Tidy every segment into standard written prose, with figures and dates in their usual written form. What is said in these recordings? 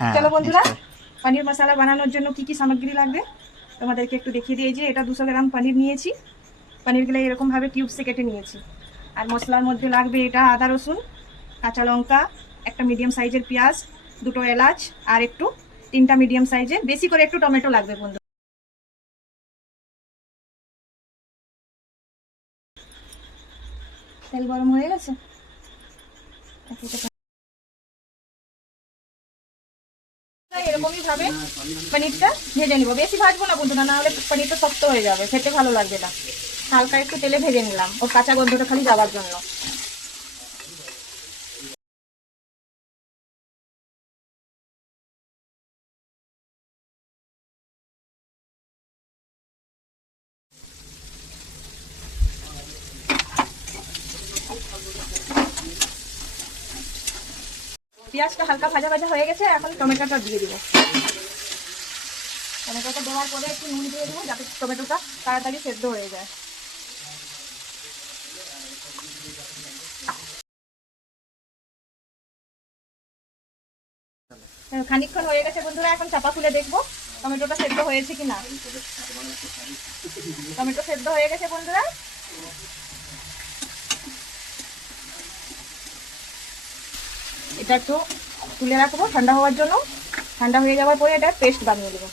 চলো বন্ধুরা, পনির মশলা বানানোর জন্য কি কি সামগ্রী লাগবে তোমাদেরকে একটু দেখিয়ে দিই। যে এটা 200 গ্রাম পনির নিয়েছি। পনিরগুলো এরকম ভাবে কিউবসে কেটে নিয়েছি। আর মশলার মধ্যে লাগবে এটা আদা রসুন, কাঁচা লঙ্কা, একটা মিডিয়াম সাইজের পেঁয়াজ, 2টো এলাচ, আর একটু 3টা মিডিয়াম সাইজের বেশি করে একটু টমেটো লাগবে বন্ধু। তেল গরম হয়ে গেছে, এরকমই ভাবে পনিরটা ভেজে নিব। বেশি ভাজবো না বন্ধুরা, না হলে পনিরটা শক্ত হয়ে যাবে, খেতে ভালো লাগবে না। হালকা একটু তেলে ভেজে নিলাম, ওর কাঁচা গন্ধটা খালি যাওয়ার জন্য। পেঁয়াজটা হালকা ভাজা ভাজা হয়ে গেছে, এখন টমেটোটা দিয়ে দিব। টমেটোটা দেওয়ার পরে একটু নুন দিয়ে দেবো, যাতে টমেটোটা তাড়াতাড়ি সেদ্ধ হয়ে যায়। খানিকক্ষণ হয়ে গেছে বন্ধুরা, এখন চাপা খুলে দেখবো টমেটোটা সেদ্ধ হয়েছে কিনা। টমেটো সেদ্ধ হয়ে গেছে বন্ধুরা। এটা একটু তুলে রাখবো ঠান্ডা হওয়ার জন্য। ঠান্ডা হয়ে যাওয়ার পরে এটা পেস্ট বানিয়ে দেবো।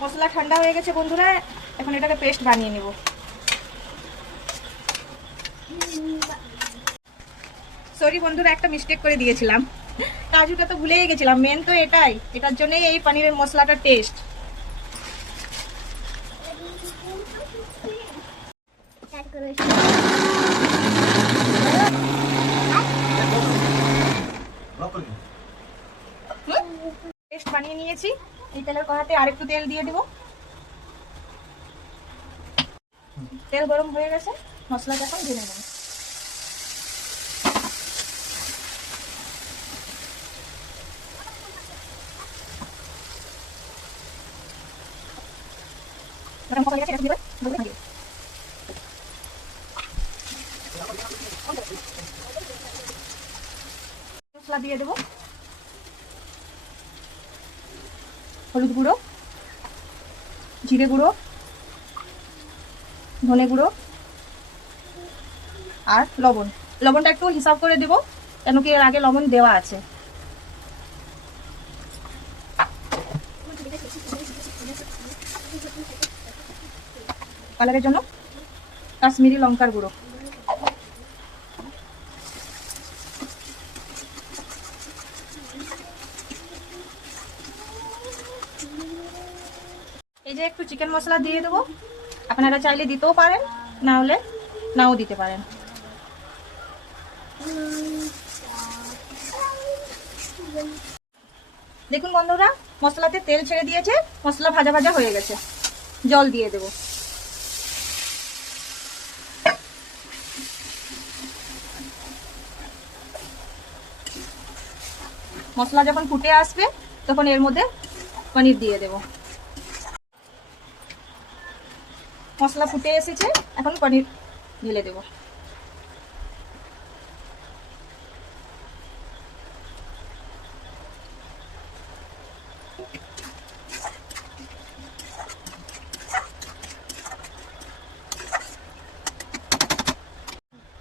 মশলা ঠান্ডা হয়ে গেছে বন্ধুরা, এখন এটাকে পেস্ট বানিয়ে নেব। সরি বন্ধুরা, একটা মিস্টেক করে দিয়েছিলাম, কাজুটা তো ভুলেই গেছিলাম। মেন তো এটাই, এটার জন্যই এই পনিরের মশলাটা টেস্ট। পেস্ট বানিয়ে নিয়েছি। এই তেলের কড়াতে আরেকটু তেল দিয়ে দিব। তেল গরম হয়ে গেছে, মশলাটা এখন ঢেলে নেব। মশলা দিয়ে দেবো, হলুদ গুঁড়ো, জিরে গুঁড়ো, ধনে গুঁড়ো আর লবণ। লবণটা একটু হিসাব করে দেবো, কেন কি এর আগে লবণ দেওয়া আছে। কালারের জন্য কাশ্মীরি লঙ্কার গুঁড়ো। এই যে একটু চিকেন মশলা দিয়ে দেবো। আপনারা চাইলে দিতেও পারেন, না হলে নাও দিতে পারেন। দেখুন বন্ধুরা, মশলাতে তেল ছেড়ে দিয়েছে, মশলা ভাজা ভাজা হয়ে গেছে। জল দিয়ে দেব। মশলা যখন ফুটে আসবে তখন এর মধ্যে পনির দিয়ে দেব। মশলা ফুটে এসেছে, এখন পনির ঢেলে দেব।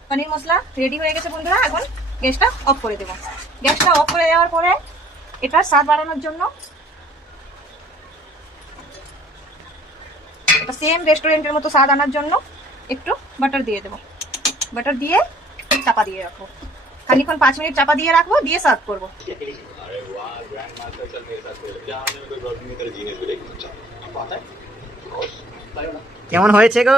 পনির মশলা রেডি হয়ে গেছে বন্ধুরা, এখন গ্যাসটা অফ করে দেব। গ্যাসটা অফ করে দেওয়ার পরে এটার স্বাদ বাড়ানোর জন্য এটা সেম রেস্টুরেন্টের মতো স্বাদ আনার জন্য একটু বাটার দিয়ে দেবো। বাটার দিয়ে চাপা দিয়ে রাখবো, খানিকক্ষণ 5 মিনিট চাপা দিয়ে রাখবো, দিয়ে সার্ভ করবো। কেমন হয়েছে গো?